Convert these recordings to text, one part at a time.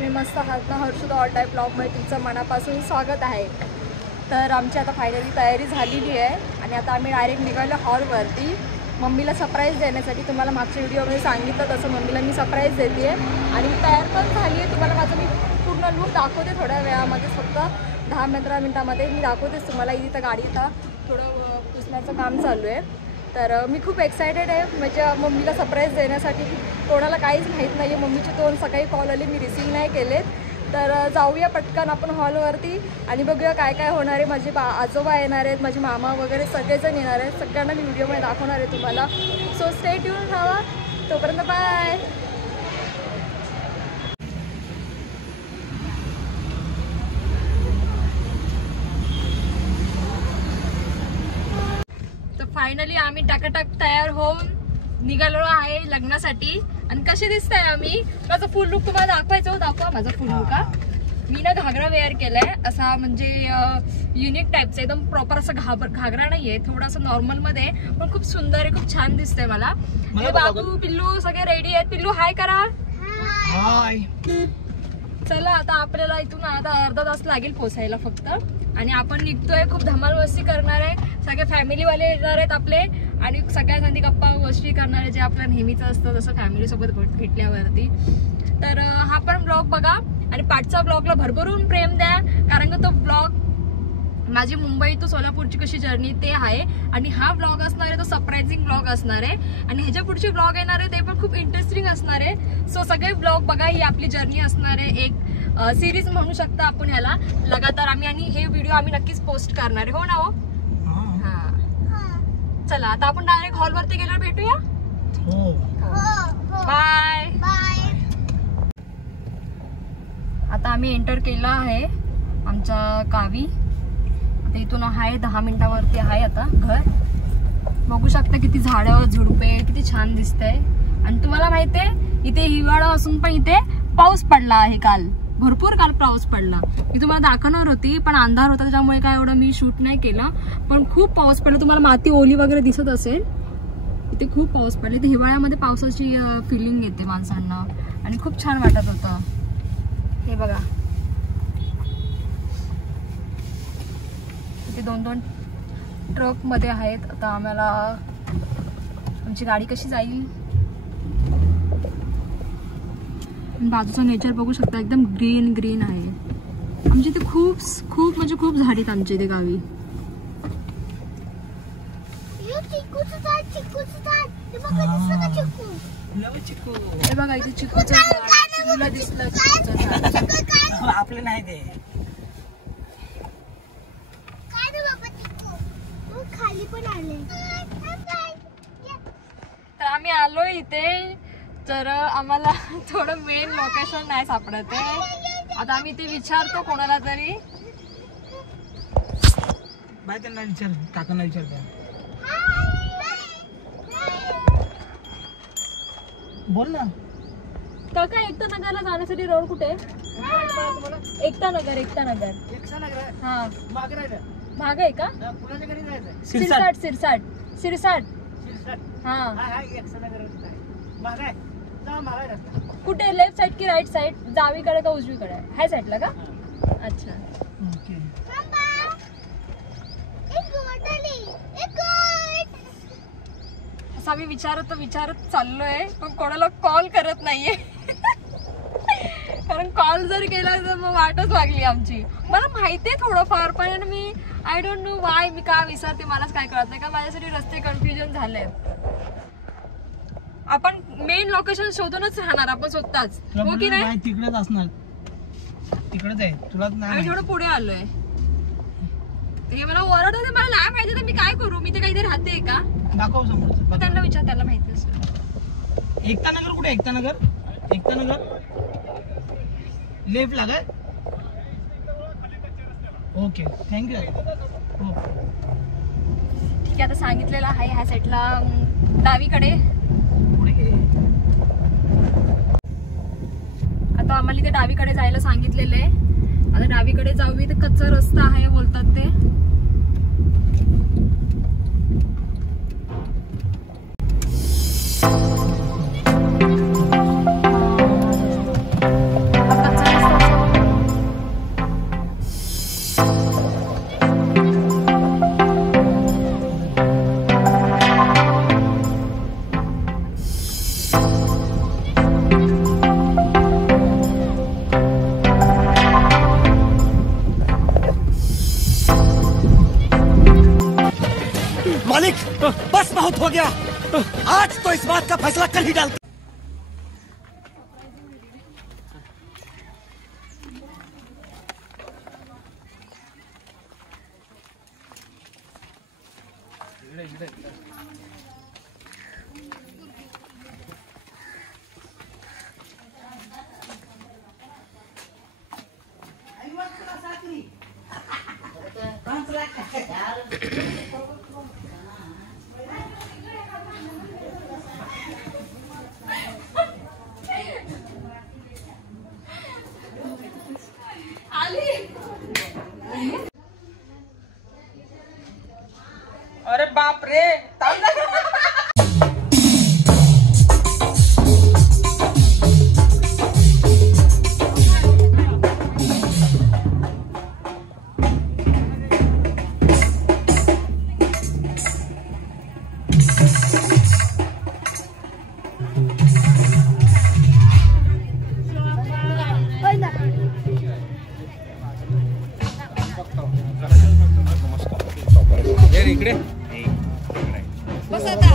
तुम्ही मस्त आहात ना. हर्षद ऑल टाईप ब्लॉगमध्ये तुमचं मनापासून स्वागत आहे. तर आमची आता फायनली तयारी झालेली आहे आणि आता आम्ही डायरेक्ट निघालो हॉलवरती मम्मीला सरप्राईज देण्यासाठी. तुम्हाला मागच्या व्हिडिओमध्ये सांगितलं तसं मम्मीला मी सरप्राईज देते आहे आणि तयार पण झाली आहे. तुम्हाला माझं मी पूर्ण लूक दाखवते थोड्या वेळामध्ये, फक्त 10-15 मिनटामध्ये मी दाखवतेच तुम्हाला. इथं गाडीचा थोडं पुसण्याचं काम चालू आहे. तर मी खूप एक्सायटेड आहे म्हणजे मम्मीला सरप्राईज देण्यासाठी. कोणाला काहीच माहीत नाही आहे. मम्मीचे 2 सकाळी कॉल आले, मी रिसीव नाही केलेत. तर जाऊया पटकन आपण हॉलवरती आणि बघूया काय काय होणार आहे. माझे आजोबा येणार आहेत, माझे मामा वगैरे सगळेजण येणार आहेत. सगळ्यांना मी व्हिडिओमध्ये दाखवणार आहे तुम्हाला. सो स्टे ट्यून राहा. तोपर्यंत बाय. फायनली आम्ही टाकाटाक तयार होऊन निघालो आहे लग्नासाठी. आणि कसे दिसत आहे आम्ही. माझा फुल लुक तुम्हाला दाखवायचं. दाखवा माझा फुल लुक. हा, मी ना घागरा वेअर केलाय असा म्हणजे युनिक टाईपचा, एकदम प्रॉपर असं घागरा नाहीये, थोडासा नॉर्मल मध्ये पण खूप सुंदर आहे, खूप छान दिसतंय मला. बाबू पिल्लू सगळे रेडी आहेत. पिल्लू हाय करा. हाय. चला आता आपल्याला इथून आता अर्धा तास लागेल पोचायला फक्त. आणि आपण निघतोय. खूप धमाल मस्ती करणार आहे. सगळे फॅमिलीवाले येणार आहेत आपले आणि सगळ्यांनी गप्पा गोष्टी करणार आहे, जे आपल्या नेहमीचं असतं जसं फॅमिली सोबत भेटल्यावरती. तर हा पण ब्लॉग बघा आणि पाठचा ब्लॉगला भरभरून प्रेम द्या, कारण की तो ब्लॉग माझी मुंबई टू सोलापूरची कशी जर्नी ते आहे. आणि हा ब्लॉग असणार आहे तो सरप्राइझिंग ब्लॉग असणार आहे. आणि ह्याच्या पुढचे ब्लॉग येणार आहे ते पण खूप इंटरेस्टिंग असणार आहे. सो सगळे ब्लॉग बघा. ही आपली जर्नी असणार आहे. एक सिरीज म्हणू शकता आपण ह्याला लगातार आम्ही. आणि हे व्हिडिओ आम्ही नक्कीच पोस्ट करणार आहे. हो ना हो. हा चला आता आपण डायरेक्ट हॉलवरती गेल्यावर भेटूया. बाय. आता आम्ही एंटर केला आहे आमच्या गावी. आता इथून आहे 10 मिनिटावरती आहे आता घर. बघू शकता किती झाडं झुडपे, किती छान दिसतंय. आणि तुम्हाला माहितीये इथे हिवाळा असून पण इथे पाऊस पडला आहे काल. भरपूर काल पाऊस पडला. मी तुम्हाला दाखवणार होती पण अंधार होता त्याच्यामुळे काय एवढं मी शूट नाही केलं. पण खूप पाऊस पडला. तुम्हाला माती ओली वगैरे दिसत असेल. इथे खूप पाऊस पडला. इथे हिवाळ्यामध्ये पावसाची फिलिंग येते माणसांना आणि खूप छान वाटत होतं. हे बघा इथे 2-2 ट्रक मध्ये आहेत. आता आम्हाला आमची गाडी कशी जाईल. बाजूचं नेचर बघू शकता एकदम ग्रीन ग्रीन आहे. आमच्या इथे खूप म्हणजे खूप झाड आहेत आमच्या इथे गावी. हे बघा इथे चिकूचं झाड. तुला दिसलं आपलं नाही ते. तर आम्ही आलोय इथे. तर आम्हाला थोडं मेन लोकेशन नाही सापडत आहे. आता आम्ही ते विचारतो कोणाला तरी. बाय त्यांना विचार, काकांना विचारतो. बोल ना काका. एकता नगरला जाण्यासाठी रोड कुठे. एकता नगर. हा भाग आहे का. सिरसाट. हा कुठे लेफ्ट साइड की राइट साइड. डावीकडे का उजवीकडे. ह्या साईडला का. अच्छा. असं आम्ही विचारत चाललोय पण कोणाला कॉल करत नाहीये. कारण कॉल जर केला तर मग वाटच लागली आमची. मला माहितीये थोडंफार पण मी आय डोंट नो वाय मी का विसरते. मलाच काय कळत नाही का. माझ्यासाठी रस्ते कन्फ्युजन झाले. आपण मेन लोकेशन शोधूनच राहणार आपण स्वतःच. हो की नाही. तिकडेच असणार. तिकडेच आहे. तुला आम्ही थोडं पुढे आलोय. ते मला ओरडत होते. मला नाही माहिती तर मी काय करू. मी तर काही राहते का. दाखव समोर. त्यांना विचार. त्याला माहिती असेल. एकता नगर कुठे. एकता नगर लेफ्ट ला काय. Okay thank you. ठीक आहे. आता सांगितलेलं आहे ह्या साईडला डावीकडे. आता आम्हाला इथे डावीकडे जायला सांगितलेलं आहे. आता डावीकडे जाऊया. तर कच्चा रस्ता आहे बोलतात ते. कच्चा बस बहुत हो गया, आज तो इस बात का फैसला कल ही डाल। अरे बाप रे, इकडे बस आता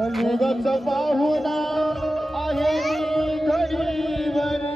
कलियुगाचा पाहुणा आहे घडीवर.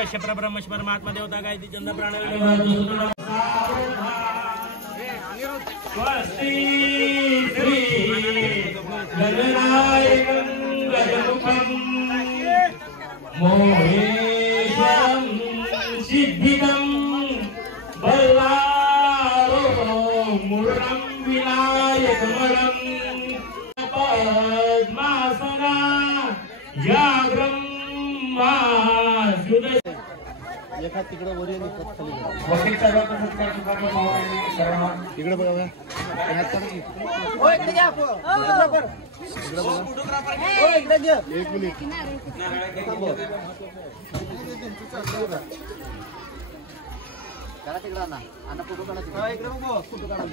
अश्य परब्रह्मेश्वर महात्मा देवता गायत्री चंद प्राण स्वस्ति श्री गणनायकं गजमुखं मोहेशं सिद्धिदं बल्लारो मूर्णं विनायकमलं पद्मासना या ब्रह्मा सुद एका तिकडे वर येऊन खाली वकील साहेबांचा सत्कार सुधाकर पवारांनी शरण तिकडे बघा एक मिनिट तिकडे ना फोटो काढा इकडे फोटो काढा